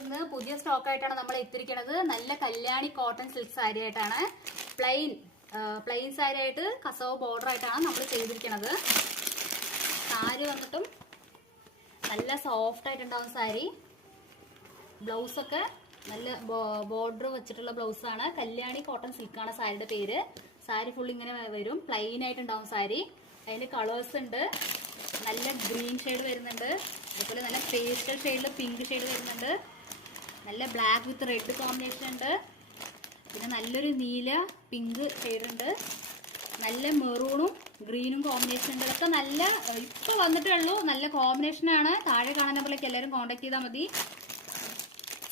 ഇന്ന് പുതിയ സ്റ്റോക്ക് ആയിട്ടാണ് നമ്മൾ എത്തിയിരിക്കുന്നത്. നല്ല കല്യാണി കോട്ടൺ സിൽക്ക് സാരി ആയിട്ടാണ്, പ്ലെയിൻ സാരി ആയിട്ട് കസവ് ബോർഡർ ആയിട്ടാണ് നമ്മൾ ചെയ്തിരിക്കുന്നത്. സാരി വന്നിട്ടും നല്ല സോഫ്റ്റ് ആയിട്ടുണ്ടാവും സാരി. ബ്ലൗസൊക്കെ നല്ല ബോർഡർ വെച്ചിട്ടുള്ള ബ്ലൗസാണ്. കല്യാണി കോട്ടൺ സിൽക്കാണ് സാരിയുടെ പേര്. സാരി ഫുൾ ഇങ്ങനെ വരും, പ്ലെയിൻ ആയിട്ടുണ്ടാവും സാരി. അതിൽ കളേഴ്സ് ഉണ്ട്. നല്ല ഗ്രീൻ ഷെയ്ഡ് വരുന്നുണ്ട്, അതുപോലെ നല്ല പേസ്റ്റൽ ഷെയ്ഡിൽ പിങ്ക് ഷെയ്ഡ് വരുന്നുണ്ട്, നല്ല ബ്ലാക്ക് വിത്ത് റെഡ് കോമ്പിനേഷൻ ഉണ്ട്, പിന്നെ നല്ലൊരു നീല പിങ്ക് ഷെയ്ഡ് ഉണ്ട്, നല്ല മെറൂണും ഗ്രീനും കോമ്പിനേഷൻ ഉണ്ട്. ഇതൊക്കെ നല്ല ഇപ്പോൾ വന്നിട്ടേ ഉള്ളൂ, നല്ല കോമ്പിനേഷനാണ്. താഴെ കാണാൻ നമ്പറിലേക്ക് എല്ലാവരും കോൺടാക്ട് ചെയ്താൽ മതി,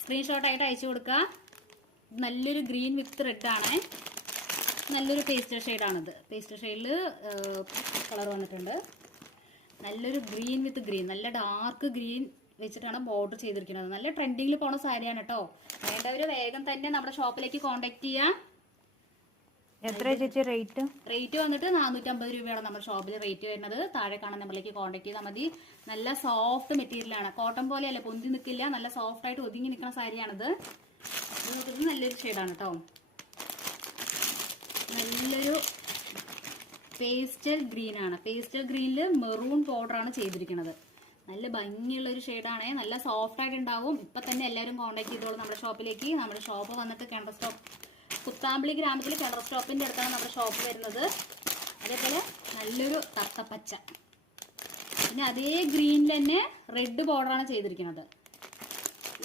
സ്ക്രീൻഷോട്ടായിട്ട് അയച്ചു കൊടുക്കുക. നല്ലൊരു ഗ്രീൻ വിത്ത് റെഡ് ആണ്, നല്ലൊരു പേസ്റ്റൽ ഷെയ്ഡാണിത്. പേസ്റ്റൽ ഷെയ്ഡിൽ കളർ വന്നിട്ടുണ്ട്. നല്ലൊരു ഗ്രീൻ വിത്ത് ഗ്രീൻ, നല്ല ഡാർക്ക് ഗ്രീൻ വെച്ചിട്ടാണ് ബോർഡർ ചെയ്തിരിക്കുന്നത്. നല്ല ട്രെൻഡിങ്ങിൽ പോണ സാരിയാണ് കേട്ടോ. വേണ്ടവര് വേഗം തന്നെ നമ്മുടെ ഷോപ്പിലേക്ക് കോൺടാക്ട് ചെയ്യാം. എത്ര ചേച്ചി റേറ്റ്? റേറ്റ് വന്നിട്ട് 450 രൂപയാണ് നമ്മുടെ ഷോപ്പിൽ റേറ്റ് വരുന്നത്. താഴെ കാണുന്ന നമ്പറിലേക്ക് കോൺടാക്ട് ചെയ്താൽ മതി. നല്ല സോഫ്റ്റ് മെറ്റീരിയലാണ്, കോട്ടൺ പോലെയല്ല, പൊന്തി നിൽക്കില്ല, നല്ല സോഫ്റ്റ് ആയിട്ട് ഒതുങ്ങി നിൽക്കുന്ന സാരിയാണിത്. ഇത് നല്ലൊരു ഷെയ്ഡാണ് കേട്ടോ. നല്ലൊരു പേസ്റ്റൽ ഗ്രീൻ ആണ്. പേസ്റ്റൽ ഗ്രീനിൽ മെറൂൺ ബോർഡർ ആണ് ചെയ്തിരിക്കുന്നത്. നല്ല ഭംഗിയുള്ള ഒരു ഷെയ്ഡാണ്, നല്ല സോഫ്റ്റ് ആയിട്ട് ഉണ്ടാവും. ഇപ്പൊ തന്നെ എല്ലാവരും കോൺടാക്ട് ചെയ്തോളൂ നമ്മുടെ ഷോപ്പിലേക്ക്. നമ്മുടെ ഷോപ്പ് വന്നിട്ട് കിണർ സ്റ്റോപ്പ്, കുത്താമ്പളി ഗ്രാമത്തിൽ കിണർ സ്റ്റോപ്പിന്റെ അടുത്താണ് നമ്മുടെ ഷോപ്പ് വരുന്നത്. അതേപോലെ നല്ലൊരു തത്തപ്പച്ച, പിന്നെ അതേ ഗ്രീനിൽ തന്നെ റെഡ് ബോർഡറാണ് ചെയ്തിരിക്കുന്നത്.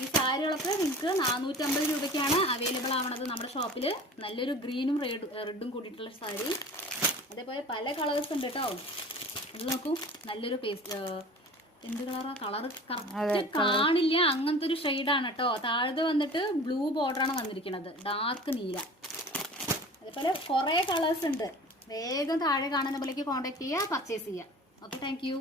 ഈ സാരികളൊക്കെ നിങ്ങൾക്ക് 450 രൂപയ്ക്കാണ് അവൈലബിൾ ആവണത് നമ്മുടെ ഷോപ്പിൽ. നല്ലൊരു ഗ്രീനും റെഡും കൂടിയിട്ടുള്ള സാരി. അതേപോലെ പല കളേഴ്സ് ഉണ്ട് കേട്ടോ. ഇത് നോക്കൂ, നല്ലൊരു പേസ്റ്റ്, എന്ത് കളറാ, കളർ കറക്റ്റ് കാണില്ല, അങ്ങനത്തെ ഒരു ഷെയ്ഡാണ് കേട്ടോ. താഴെ വന്നിട്ട് ബ്ലൂ ബോർഡറാണ് വന്നിരിക്കുന്നത്, ഡാർക്ക് നീല. അതേപോലെ കുറേ കളേഴ്സ് ഉണ്ട്. വേഗം താഴെ കാണുന്ന പോലേക്ക് കോൺടാക്ട് ചെയ്യുക, പർച്ചേസ് ചെയ്യുക. Okay, thank you.